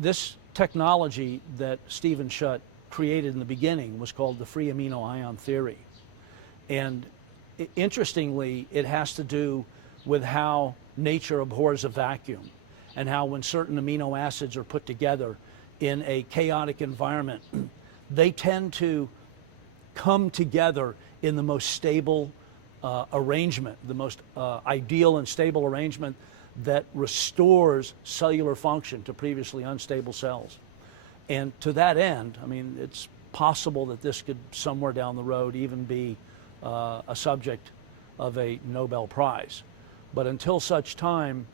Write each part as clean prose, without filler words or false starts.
This technology that Stephen Schutt created in the beginning was called the free amino ion theory. And interestingly, it has to do with how nature abhors a vacuum, and how when certain amino acids are put together in a chaotic environment, they tend to come together in the most stable arrangement, the most ideal and stable arrangement that restores cellular function to previously unstable cells. And to that end, I mean, it's possible that this could somewhere down the road even be a subject of a Nobel Prize. But until such time,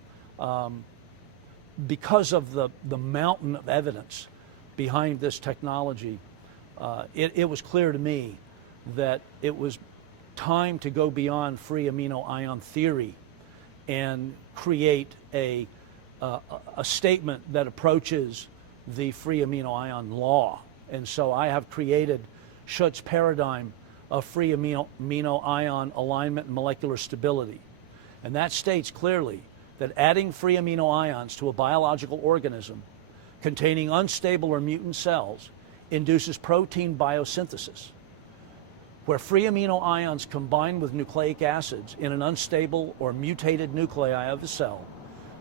because of the mountain of evidence behind this technology, it was clear to me that it was time to go beyond free amino ion theory and create a statement that approaches the free amino ion law. And so I have created Schutt's paradigm of free amino ion alignment and molecular stability. And that states clearly that adding free amino ions to a biological organism containing unstable or mutant cells induces protein biosynthesis, where free amino ions combine with nucleic acids in an unstable or mutated nuclei of the cell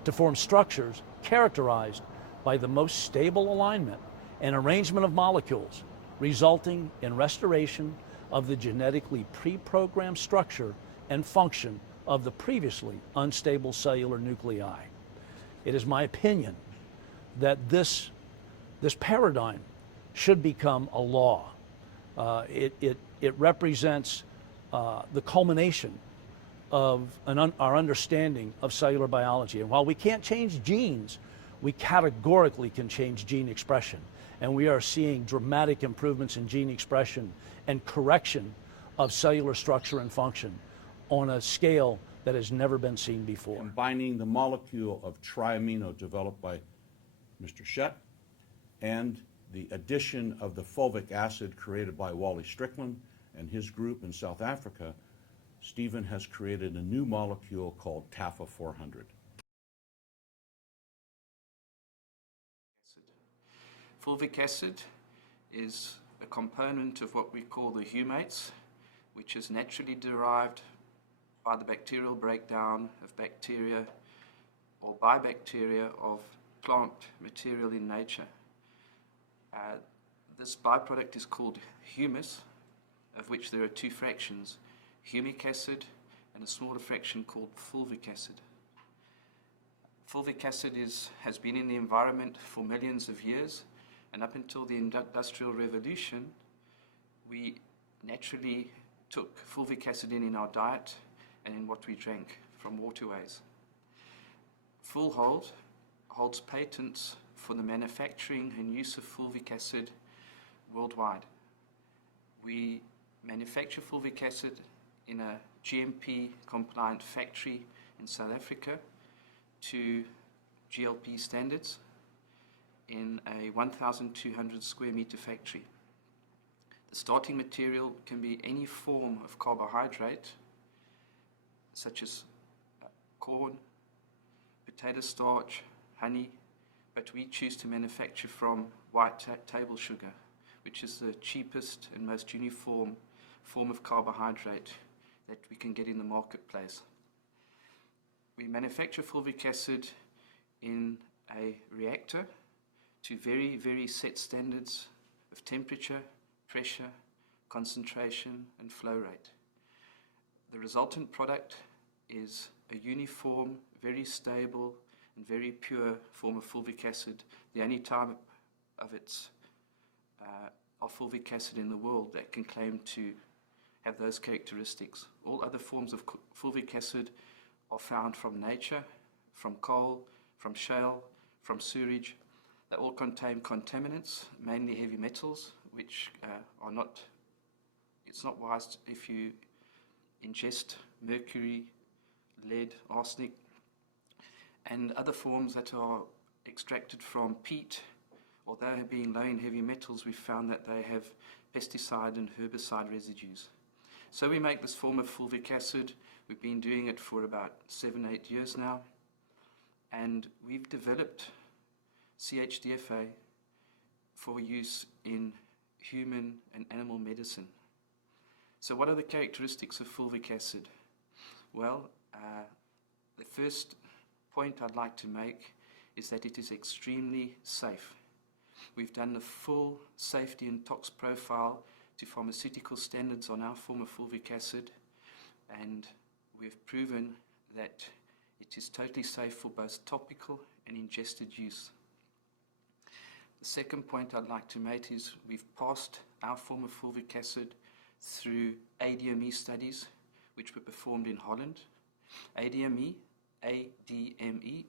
to form structures characterized by the most stable alignment and arrangement of molecules, resulting in restoration of the genetically pre-programmed structure and function of the previously unstable cellular nuclei. It is my opinion that this paradigm should become a law. It represents the culmination of our understanding of cellular biology. And while we can't change genes, we categorically can change gene expression. And we are seeing dramatic improvements in gene expression and correction of cellular structure and function on a scale that has never been seen before. Combining the molecule of triamino developed by Mr. Schutt and the addition of the fulvic acid created by Wally Strickland and his group in South Africa, Stephen has created a new molecule called TAFA 400. Fulvic acid is a component of what we call the humates, which is naturally derived by the bacterial breakdown of bacteria or by bacteria of plant material in nature. This byproduct is called humus, of which there are two fractions, humic acid and a smaller fraction called fulvic acid. Fulvic acid has been in the environment for millions of years, and up until the Industrial Revolution, we naturally took fulvic acid in our diet and in what we drank from waterways. Full holds patents for the manufacturing and use of fulvic acid worldwide. We manufacture fulvic acid in a GMP compliant factory in South Africa to GLP standards in a 1,200 square meter factory. The starting material can be any form of carbohydrate, such as corn, potato starch, honey, but we choose to manufacture from white table sugar, which is the cheapest and most uniform form of carbohydrate that we can get in the marketplace. We manufacture fulvic acid in a reactor to very, very set standards of temperature, pressure, concentration, and flow rate. The resultant product is a uniform, very stable, and very pure form of fulvic acid, the only type of fulvic acid in the world that can claim to have those characteristics. All other forms of fulvic acid are found from nature, from coal, from shale, from sewage. They all contain contaminants, mainly heavy metals, which it's not wise if you ingest mercury, lead, arsenic, and other forms that are extracted from peat. Although being low in heavy metals, we found that they have pesticide and herbicide residues. So we make this form of fulvic acid. We've been doing it for about 7-8 years now, and we've developed CHDFA for use in human and animal medicine. So what are the characteristics of fulvic acid? Well, the first point I'd like to make is that it is extremely safe. We've done the full safety and tox profile to pharmaceutical standards on our form of fulvic acid, and we've proven that it is totally safe for both topical and ingested use. The second point I'd like to make is we've passed our form of fulvic acid through ADME studies, which were performed in Holland. ADME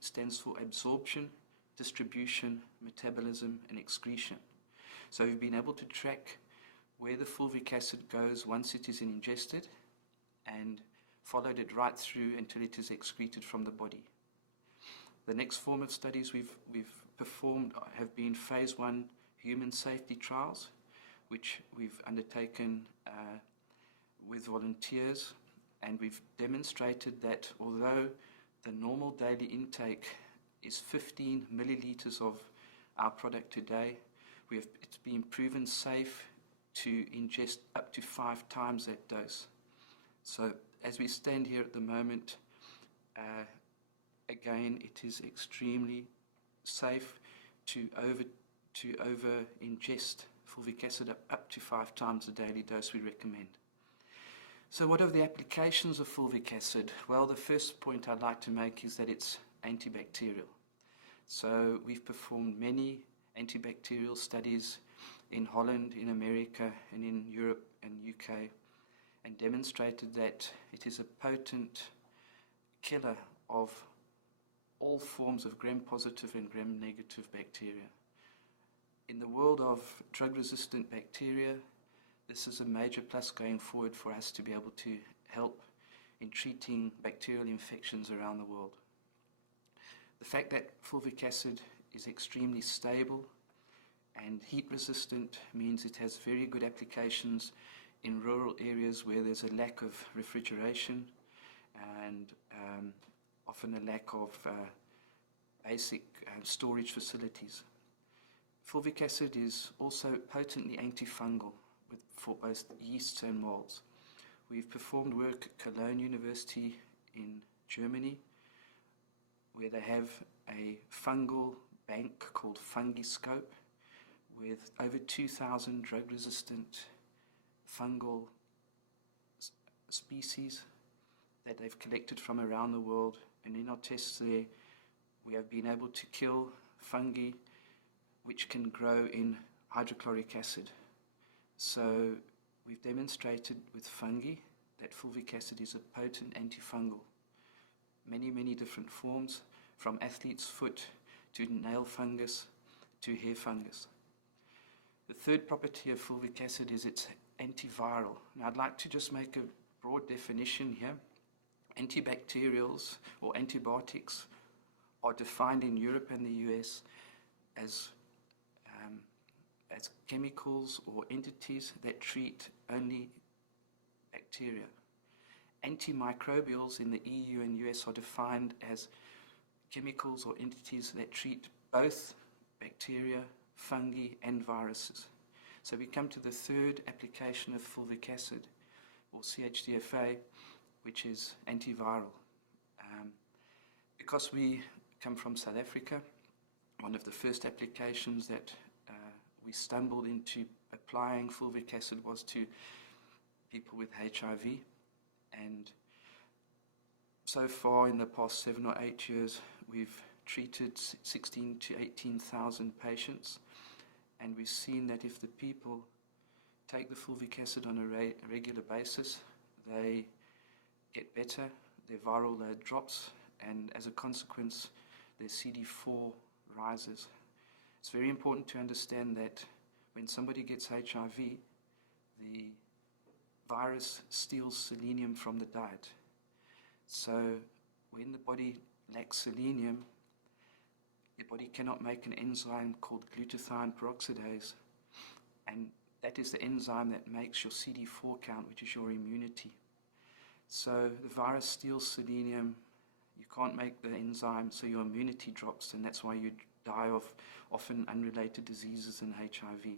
stands for absorption, distribution, metabolism, and excretion. So we've been able to track where the fulvic acid goes once it is ingested and followed it right through until it is excreted from the body. The next form of studies we've performed have been phase 1 human safety trials, which we've undertaken with volunteers, and we've demonstrated that although the normal daily intake is 15 milliliters of our product today, it's been proven safe to ingest up to 5 times that dose. So as we stand here at the moment, again, it is extremely safe to over ingest fulvic acid up to 5 times the daily dose we recommend. So what are the applications of fulvic acid? Well, the first point I'd like to make is that it's antibacterial. So we've performed many antibacterial studies in Holland, in America, and in Europe and UK, and demonstrated that it is a potent killer of all forms of gram-positive and gram-negative bacteria. In the world of drug-resistant bacteria, this is a major plus going forward for us to be able to help in treating bacterial infections around the world. The fact that fulvic acid is extremely stable and heat resistant means it has very good applications in rural areas where there's a lack of refrigeration and often a lack of basic storage facilities. Fulvic acid is also potently antifungal for both yeasts and molds. We've performed work at Cologne University in Germany, where they have a fungal bank called Fungiscope with over 2,000 drug-resistant fungal species that they've collected from around the world. And in our tests there, we have been able to kill fungi which can grow in hydrochloric acid. So we've demonstrated with fungi that fulvic acid is a potent antifungal. Many different forms, from athlete's foot to nail fungus to hair fungus. The third property of fulvic acid is it's antiviral. Now I'd like to just make a broad definition here. Antibacterials or antibiotics are defined in Europe and the US as chemicals or entities that treat only bacteria. Antimicrobials in the EU and US are defined as chemicals or entities that treat both bacteria, fungi, and viruses. So we come to the third application of fulvic acid, or CHDFA, which is antiviral. Because we come from South Africa, one of the first applications that we stumbled into applying fulvic acid was to people with HIV, and so far in the past 7 or 8 years we've treated 16 to 18,000 patients, and we've seen that if the people take the fulvic acid on a regular basis, they get better, their viral load drops, and as a consequence their CD4 rises. It's very important to understand that when somebody gets HIV, the virus steals selenium from the diet. So when the body lacks selenium, the body cannot make an enzyme called glutathione peroxidase, and that is the enzyme that makes your CD4 count, which is your immunity. So the virus steals selenium, you can't make the enzyme, so your immunity drops, and that's why you die of often unrelated diseases and HIV.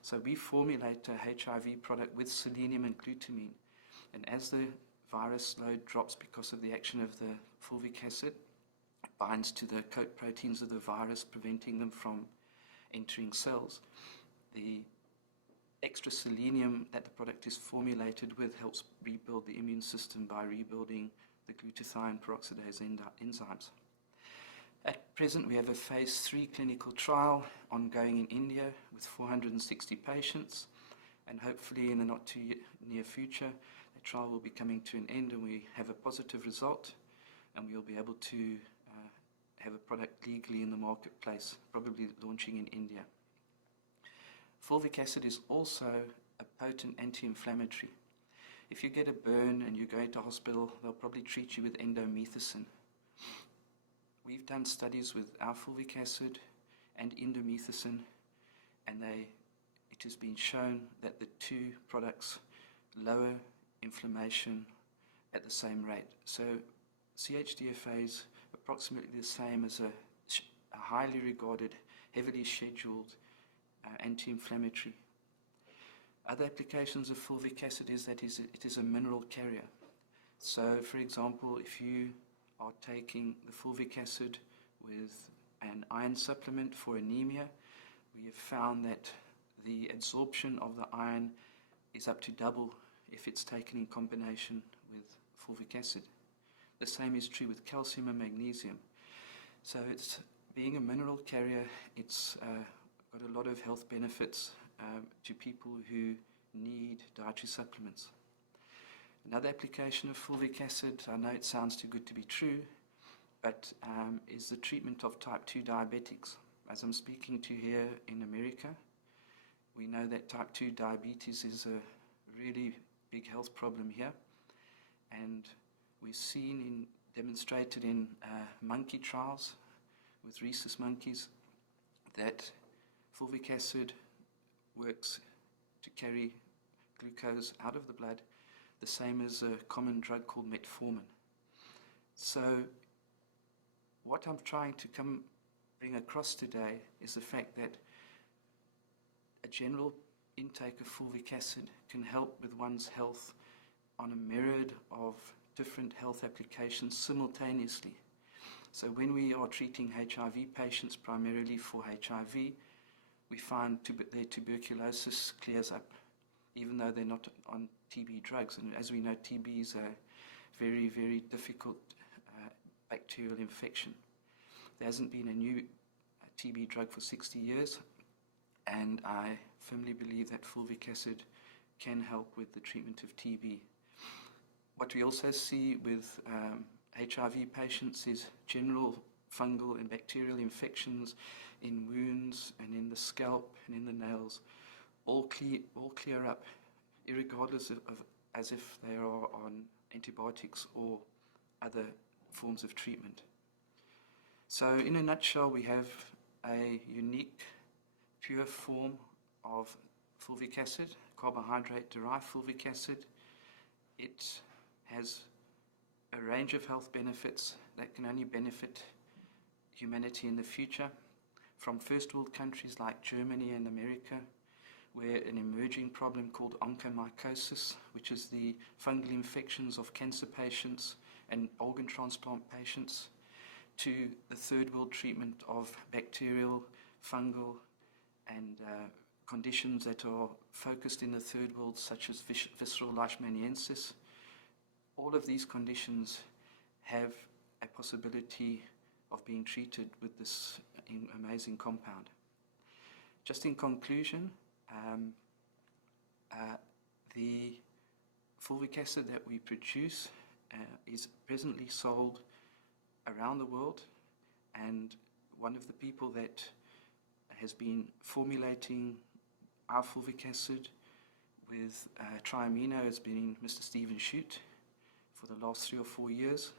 So we formulate a HIV product with selenium and glutamine, and as the virus load drops because of the action of the fulvic acid, it binds to the coat proteins of the virus, preventing them from entering cells. The extra selenium that the product is formulated with helps rebuild the immune system by rebuilding the glutathione peroxidase enzymes. At present, we have a phase 3 clinical trial ongoing in India with 460 patients, and hopefully in the not too near future, the trial will be coming to an end and we have a positive result, and we'll be able to have a product legally in the marketplace, probably launching in India. Fulvic acid is also a potent anti-inflammatory. If you get a burn and you go into hospital, they'll probably treat you with indomethacin. We've done studies with our fulvic acid and indomethacin, and it has been shown that the two products lower inflammation at the same rate. So CHDFA is approximately the same as a highly regarded, heavily scheduled anti-inflammatory. Other applications of fulvic acid is that it is a mineral carrier. So, for example, if you are taking the fulvic acid with an iron supplement for anemia, we have found that the absorption of the iron is up to double if it's taken in combination with fulvic acid. The same is true with calcium and magnesium. So it's being a mineral carrier, it's got a lot of health benefits to people who need dietary supplements. Another application of fulvic acid, I know it sounds too good to be true, but is the treatment of type 2 diabetics. As I'm speaking to here in America, we know that type 2 diabetes is a really big health problem here, and we've seen demonstrated in monkey trials with rhesus monkeys that fulvic acid works to carry glucose out of the blood, the same as a common drug called metformin. So what I'm trying to bring across today is the fact that a general intake of fulvic acid can help with one's health on a myriad of different health applications simultaneously. So when we are treating HIV patients primarily for HIV, we find their tuberculosis clears up, even though they're not on TB drugs. And as we know, TB is a very, very difficult bacterial infection. There hasn't been a new TB drug for 60 years, and I firmly believe that fulvic acid can help with the treatment of TB. What we also see with HIV patients is general fungal and bacterial infections in wounds and in the scalp and in the nails, all clear up, irregardless of as if they are on antibiotics or other forms of treatment. So in a nutshell, we have a unique, pure form of fulvic acid, carbohydrate-derived fulvic acid. It has a range of health benefits that can only benefit humanity in the future, from first world countries like Germany and America, where an emerging problem called onychomycosis, which is the fungal infections of cancer patients and organ transplant patients, to the third world treatment of bacterial, fungal, and conditions that are focused in the third world, such as visceral leishmaniensis. All of these conditions have a possibility of being treated with this amazing compound. Just in conclusion, the fulvic acid that we produce is presently sold around the world, and one of the people that has been formulating our fulvic acid with triamino has been Mr. Stephen Shute for the last 3 or 4 years,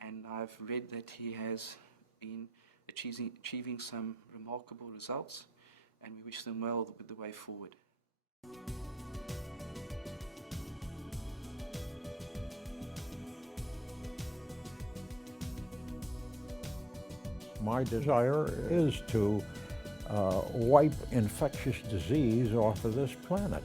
and I've read that he has been achieving some remarkable results, and we wish them well with the way forward. My desire is to wipe infectious disease off of this planet.